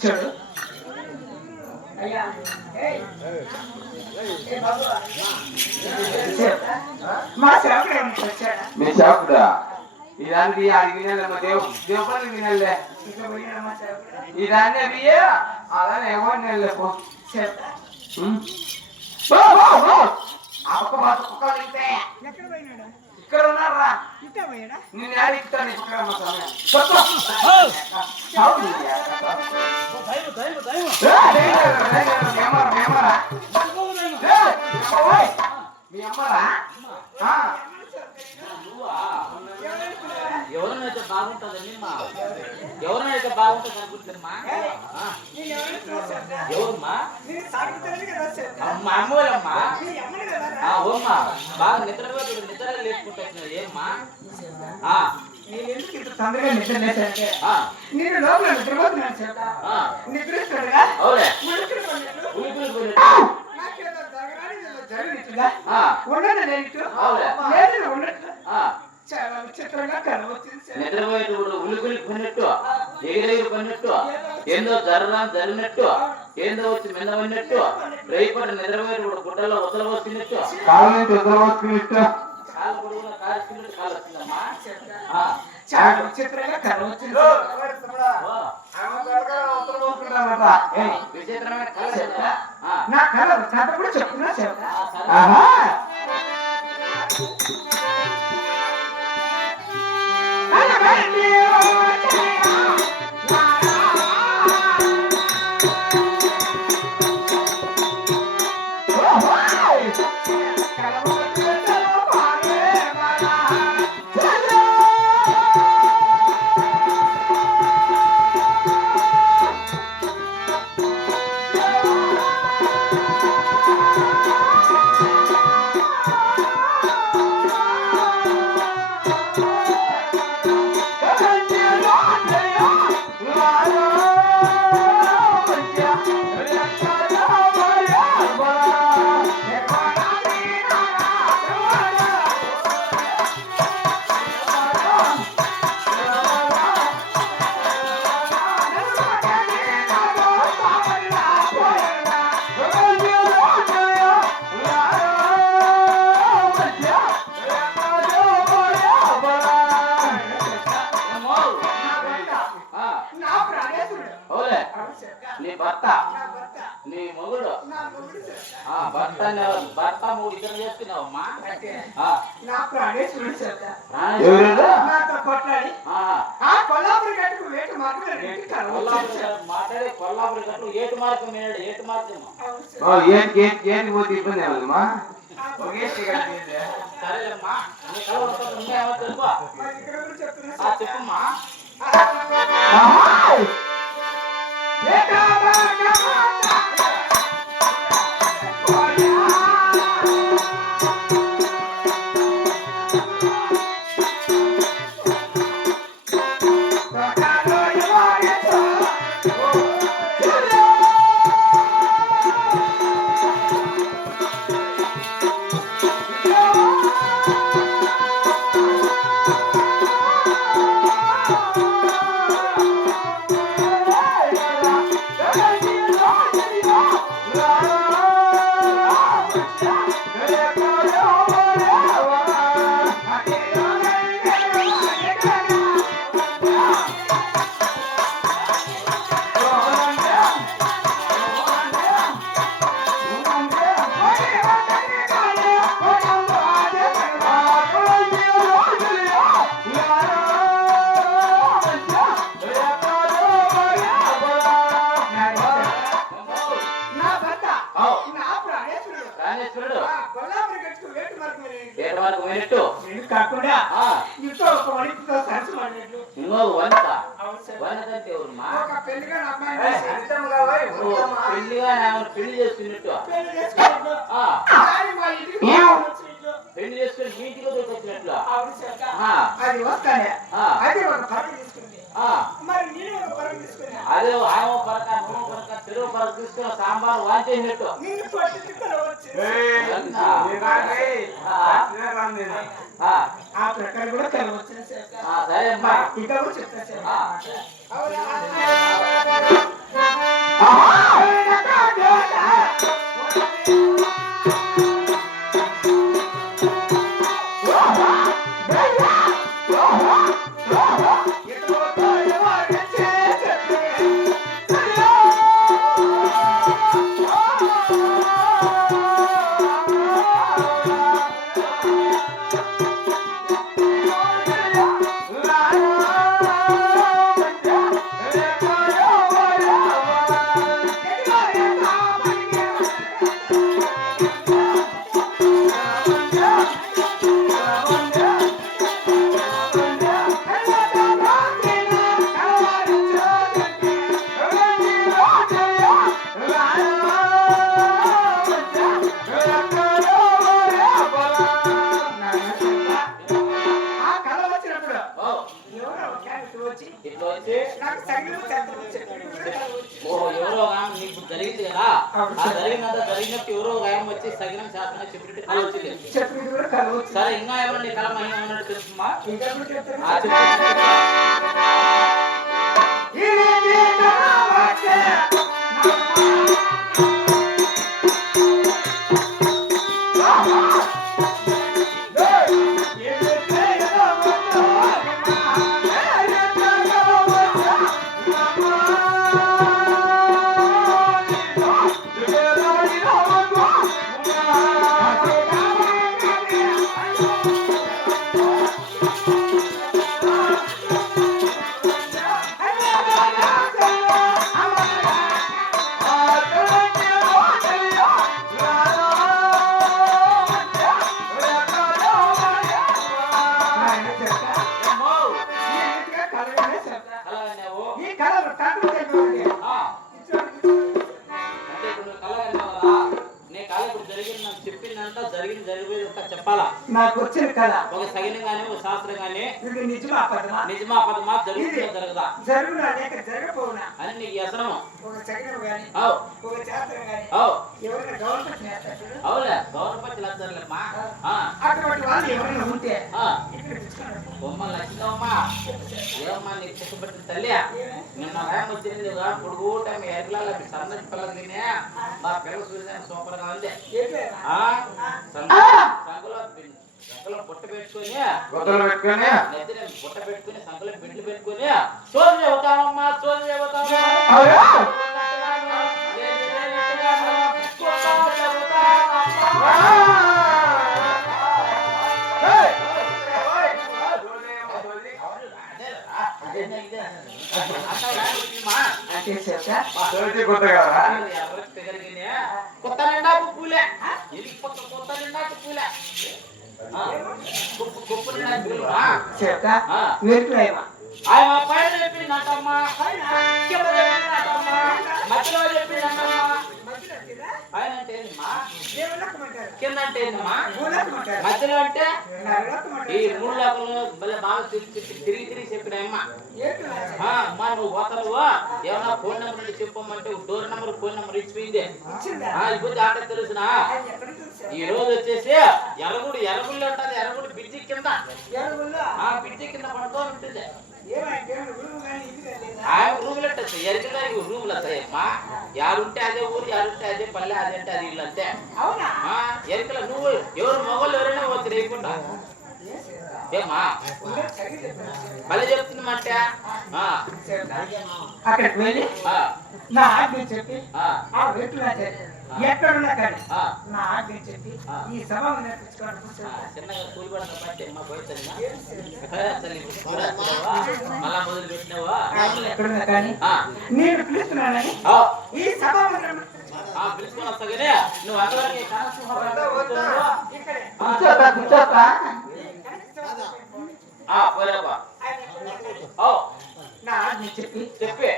చూడు మీ సేవకుడా ఇదానికి అడిగిన దేవుపల్లి వినలే ఇదాన్ని అవి అలానే ఏమో నెలలేపు ఇక్కడ ఉన్నారా నేను అడుగుతాను మీ అమ్మరా ఎవరినైతే బాగుంటుందని మా ఎవరినైతే బాగుంటుంది అనుకుంటున్నా ఎవరమ్మా మా అమ్మమ్మా ఓమ్మా బాగా నిద్ర లేచుకుంటున్నా ఏమ్మా తొందరగా నిద్ర లేచానంటే నేను లోపల నిద్రపోతున్నాను సార్ నిద్రగా ఉండదు లేదు ఉండదు చాలా విచిత్రంగా కనబడుతుంది నిద్రపోయేటప్పుడు ఉలికులి పడినట్టు ఎగిరెగిరి పడినట్టు ఏందో జరిగినట్టు ఏందో వచ్చి మీద పడినట్టు రేపటి నిద్రపోయేటప్పుడు గుడ్డలో ఉత్తర వస్తున్నట్టు కాలు పొడుగున కాల్చుకున్నట్టు కాలు వచ్చిందమ్మా ఆ, చాలా విచిత్రంగా కళ వచ్చింది ఓ, ఓ, ఆమె కడకడ ఉత్తరం పోసుకుంటానట. ఏయ్, విచిత్రమైన కళ చెప్తా. ఆ, నా కళ వచ్చినప్పుడు కూడా చెప్తున్నా చెప్తా ఆ, సరే. ఆహా కలగండి ఓ చెయ్యా, లాలా. ఓహోయ్! కళ వచ్చినట్టు పాడే మరా. చలో! ఏమ్మో? ఆ, నా ప్రాణేశ్వరుడు ఓలే, అవును చెప్తా. నీ భర్త నా భర్త నీ మొగుడు నా మొగుడు చెప్తా. ఆ భర్త మూడు ఇద్దరు చేసుకున్నావమ్మా అంటే ఆ, నా ప్రాణేశ్వరుడు చెప్తా. ఎవరు? నాతో కొట్లాడి ఆ, ఆ కొల్లాపురి గట్టుకు వేటు మాత్రం రెడ్డి కళ కొల్లాపురి మాట్లాడే కొల్లాపురి గట్టు ఏటు మార్గం మేడు ఏటు మార్గం ఓ, ఏంటి పోతే ఇబ్బంది ఏమమ్మా? ఒకేసి కలిపింది. సరేలేమ్మా నీ కళ వస్తుంది నువ్వేమో తెలుపా చెప్తున్నా ఆ చెప్పమ్మా ఆహాయ్! నా భర్త ఓ, నా ప్రాణేశ్వరుడు రాజేశ్వరుడు ఆ కొల్లాపురి గట్టుకు వేటు మాత్రం ఏటు మార్గం వినట్టు నేను కాకుండా ఆ, ఇంట్లో ఒక వనితతో సరసు మాట్లాడు ఇంకో వనిత అవును సార్. వనిత అంటే ఎవరుమా ఒక పెళ్లిగా నా ఏయ్, అమ్మాయిని అనితమ్మ కావాలి, ఓ, ఉంటమ్మా. పెళ్లిగా ఆమెను పెళ్లి చేసుకున్నట్టు పెళ్లి చేసుకున్నట్లు ఆ, దాని మా ఇంటికి వచ్చినట్లు. పెళ్లి చేసుకుని మీ ఇంటికి వచ్చినట్లు అవును సార్. ఆ, అది వస్తానే ఆ, అది ఒక పరకు తీసుకుంది ఆ, మరి నేను ఒక పరకు తీసుకున్నా అదే ఆమె పరక నువ్వు పరక తెలుగు పరక తీసుకుని సాంబార్ వాంచేసినట్టు నిన్ను పట్టి తిక్కలు వచ్చి ఏయ్, నీలాగే లక్ష్మీ రాంది. ఆ, ఆ ప్రకారం కూడా కలవ వచ్చింది సార్. ఆ, సరే అమ్మా ఇక కూడా చెప్తా సార్. ఆ, అవునా? ఆ కళ వచ్చినప్పుడు ఓ, ఎవరో ఒక ఆయన ఇటు వచ్చి ఇట్లా వచ్చి నాకు సంగీతం చేస్తాను చెప్పి ఓ ఎవరో ఆమె నీకు జరిగింది కదా ఆ జరిగినంత జరిగినట్టు ఎవరో ఒక ఆయన వచ్చి సగినం శాస్త్రం చెప్పినట్టు కళ వచ్చింది చెప్పింది కూడా కళ వచ్చింది. సరే ఇంకా ఏమన్నా నీ కళ మహిమ ఉన్నట్టు తెలుసుమా ఇంకా కూడా చెప్తాను. ఆ చెప్పు ఇది కళ వచ్చే నా కాలం ఇప్పుడు జరిగింది నాకు చెప్పిందంట జరిగింది జరిగేది అంతా చెప్పాలా నాకు వచ్చిన కళ ఒక సగినం గానీ ఒక శాస్త్రం గానీ ఇది నిజమా పదమా నిజమా అబద్ధమా జరుగుతుందా జరగదా జరుగునా లేక జరగపోవునా అని నీకు వ్యసనము ఒక సగినం గాని అవు ఒక శాస్త్రం గాని అవు ఎవరైనా గవర్నమెంట్ చేస్తారు అవులే గవర్నమెంట్ లచ్చర్లేమ్మా అటువంటి వాళ్ళు ఎవరైనా ఉంటే ఆ ఇక్కడ తెచ్చుకోండి. బొమ్మ లక్ష్మమ్మా ఏమమ్మా నీకు చిక్కబట్టిన తల్లి నిన్న ర్యామ్ వచ్చింది పొడుగు టైం ఎట్లా సన్నది పిల్లలు తినే మా పిల్లలు చూసిన సూపర్ గా ఉంది ఏంటేనా? సంగులో బుట్ట పెట్టుకొని గొప్పలు పెట్టుకొని నెత్తిన బుట్ట పెట్టుకొని సంగులో బిడ్లు పెట్టుకొని సోదరు చెబుతామమ్మా సోదరు చెబుతామా అవునా? అంటే చెప్తా తోటి కొత్తగా కొత్త నిండాకు పూలే కొత్త నిండాకు పూలే కుప్పు నిండా పూలు చెప్తా నేర్పులేమా ఆయన పైన చెప్పిందంటమ్మా కింద చెప్పిందంటమ్మా మధ్యలో చెప్పిందంటమ్మా ఆయన అంటే ఏంటమ్మా కింద అంటే ఏంటమ్మా మధ్యలో అంటే ఈ మూడు లోకంలో బాగా తిరిగి తిరిగి చెప్పినాయమ్మా అమ్మా నువ్వు పోతావు ఏమన్నా ఫోన్ నెంబర్ చెప్పమంటే డోర్ నెంబర్ ఫోన్ నెంబర్ ఇచ్చిపోయింది ఇప్పుడు ఆట తెలుసునా ఈ రోజు వచ్చేసి ఎరగుడు ఎరగుళ్ళు ఉంటుంది ఎరగుడు బ్రిడ్జి కింద బ్రిడ్జి కింద పడుతూ ఉంటుంది ఆయన రూములు అంటే ఎరగలా రూములు వస్తాయమ్మా యారుంటే అదే ఊరు యారుంటే అదే పల్లె అదంటే అది ఇల్లు అంతే ఎరకల నువ్వు ఎవరు మొగలు ఎవరైనా వచ్చి రేయకుండా ఏమ్మా మళ్ళీ చెప్తుందమంటే అక్కడికి వెళ్ళి నా ఆజ్ఞ చెప్పి ఆ వ్యక్తులు ఎక్కడున్నా కానీ నా ఆజ్ఞ చెప్పి ఈ సభ చిన్నగా కూలి పడతా పట్టి అమ్మా పోయిందా మళ్ళా మొదలు పెట్టినావా ఎక్కడున్నా కానీ నేను పిలుస్తున్నానని ఈ సభ పిలుచుకొని వస్తా కానీ నువ్వు అందరికీ కూర్చోతా కూర్చోతా పోలేవా నా ఆజ్ఞ చెప్పి చెప్పి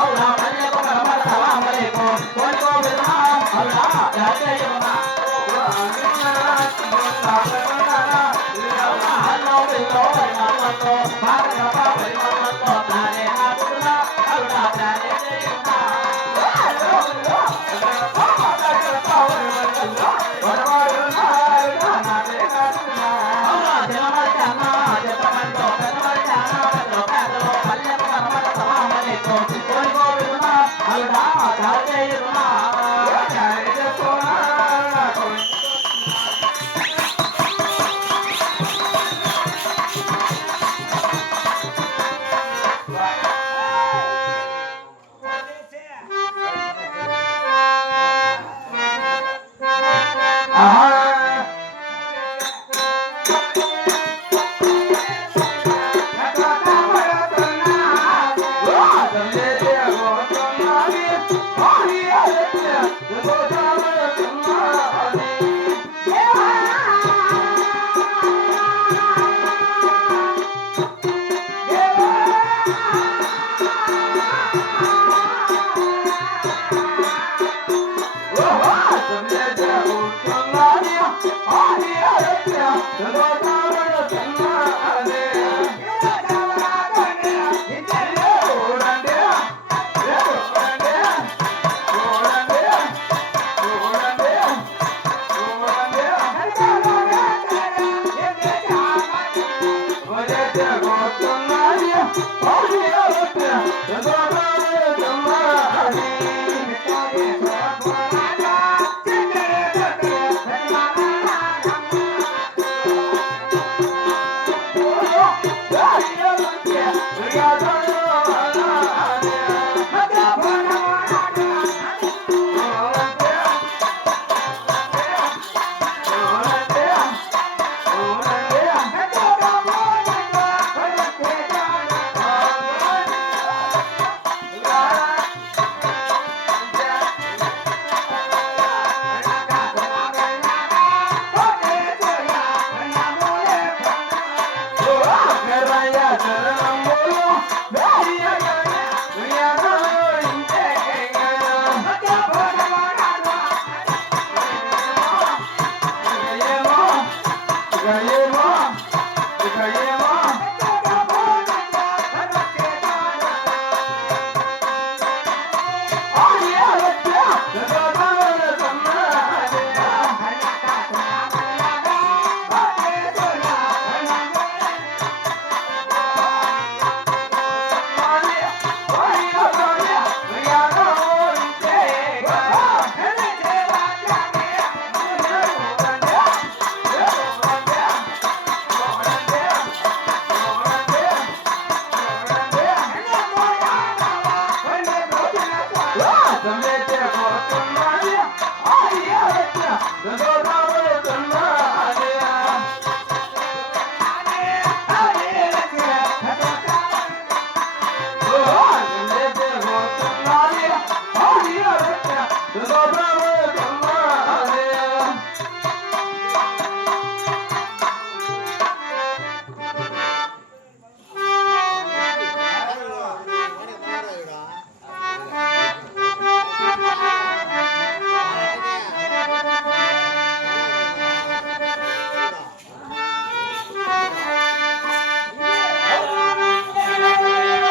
Oh,